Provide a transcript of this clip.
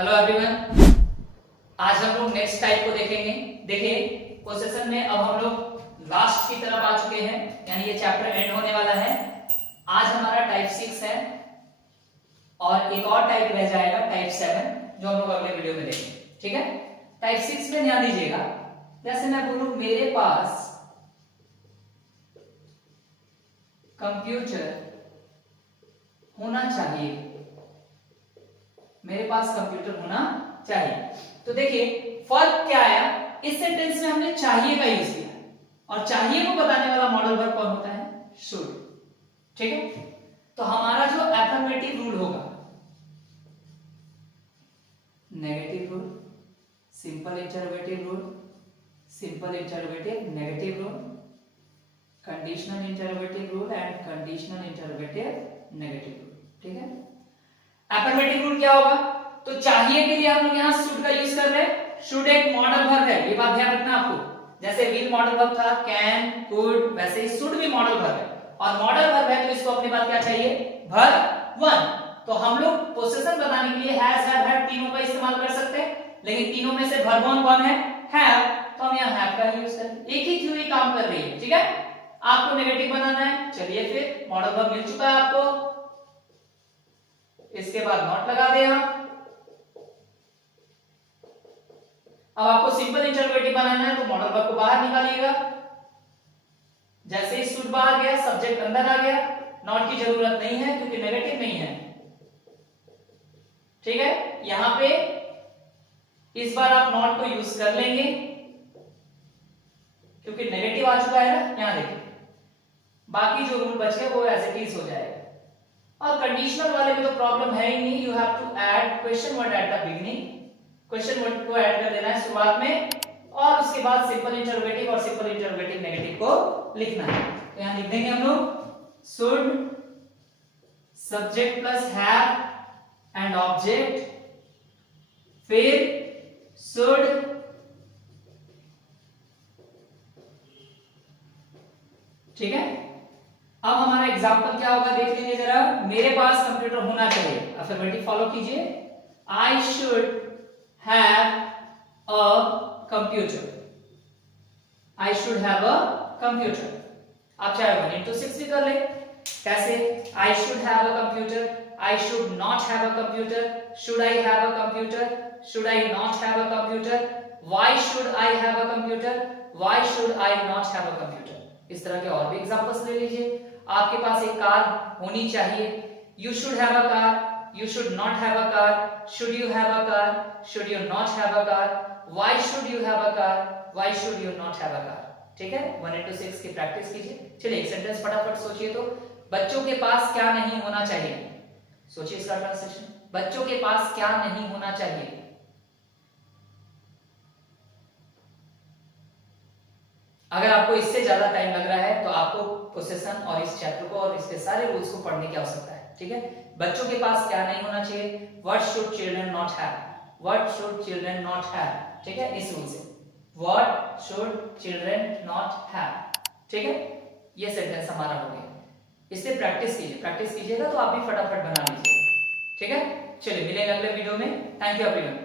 Hello everyone, आज हम लोग नेक्स्ट टाइप को देखेंगे। देखिए पोसेशन में अब हम लोग लास्ट की तरफ आ चुके हैं, यानी ये चैप्टर एंड होने वाला है। आज हमारा टाइप 6 है और एक और टाइप रह जाएगा टाइप 7, जो हम लोग अगले वीडियो में देखेंगे। ठीक है, टाइप 6 में ध्यान दीजिएगा। जैसे मैं बोलूं मेरे पास कंप्यूटर होना चाहिए, मेरे पास कंप्यूटर होना चाहिए। तो देखिए फर्क क्या आया, इस सेंटेंस में हमने चाहिए का यूज किया और चाहिए को बताने वाला मॉडल वर्ब कौन होता है? शुड। ठीक है, तो हमारा जो एफर्मेटिव रूल होगा, negative rule, simple interrogative rule, simple interrogative negative rule, conditional interrogative rule and conditional interrogative negative rule. ठीक है, एफर्मेटिव रूल क्या होगा? तो चाहिए के लिए हम लोग यहां शुड का यूज कर रहे हैं। शुड एक मॉडल वर्ब है, ये बात ध्यान रखना आपको। जैसे विल मॉडल वर्ब था, कैन, कुड, वैसे ही शुड भी मॉडल वर्ब है। और मॉडल वर्ब है तो इसको अपने पास क्या चाहिए? वर्ब 1। तो हम लोग पोसेशन बताने के लिए हैज, हैव, हैड तीनों का इस्तेमाल कर सकते हैं, लेकिन तीनों में से वर्ब 1 कौन है? हैव। तो हम यहां हैव का यूज करेंगे। एक ही थ्योरी काम कर रही है। ठीक है, आपको नेगेटिव बनाना है। चलिए फिर मॉडल वर्ब मिल चुका है आपको, इसके बाद नॉट लगा दे हम। अब आपको सिंपल इंटरोगेटिव बनाना है तो मॉडल वर्ब को बाहर निकालिएगा। जैसे ही शुड बाहर गया, सब्जेक्ट अंदर आ गया, नॉट की जरूरत नहीं है क्योंकि नेगेटिव नहीं है। ठीक है, यहां पे इस बार आप नॉट को यूज कर लेंगे क्योंकि नेगेटिव आ चुका है ना। यहां देखिए बाकी जो रूल बच गए वो एज इट इज हो जाएगा। और कंडीशनल वाले में तो प्रॉब्लम है ही नहीं, you have to add question word at the beginning. Question word को ऐड कर देना है शुरुआत में और उसके बाद सिंपल इंटरोगेटिव और सिंपल इंटरोगेटिव नेगेटिव को लिखना है। तो यहां लिख देंगे हम लोग should, subject plus have and object, फिर शुड, ठीक है। अब हमारा एग्जांपल क्या होगा देख लीजिए जरा। मेरे पास कंप्यूटर होना चाहिए, अफर्मेटिव फॉलो कीजिए। I should have a computer, I should have a computer. आप चाहे 1 into 6 भी कर ले। कैसे? I should have a computer, I should not have a computer, should I have a computer, should I not have a computer, why should I have a computer, why should I not have a computer. इस तरह के और भी examples ले लीजिए। आपके पास एक car होनी चाहिए, you should have a car, you should not have a car, should you have a car, should you not have a car, why should you have a car, why should you not have a car। ठीक है, 1 into 6 की practice कीजिए। चलिए एक sentence फटाफट सोचिए। तो बच्चों के पास क्या नहीं होना चाहिए? सोचिए इसका ट्रांसलेशन। बच्चों के पास क्या नहीं होना चाहिए? अगर आपको इससे ज्यादा टाइम लग रहा है तो आपको पोसेशन और इस चैप्टर को और इसके सारे रूल्स को पढ़ने की आवश्यकता है। ठीक है, बच्चों के पास क्या नहीं होना चाहिए? What should children not have, what should children not have. ठीक है, इस रूल से what should children not have. ठीक है, ये सेंटेंस हमारा हो गया। इससे प्रैक्टिस कीजिए, प्रैक्टिस कीजिएगा तो आप भी फटाफट बना लीजिए। ठीक है, चलिए मिलेंगे अगले वीडियो में। Thank you everyone.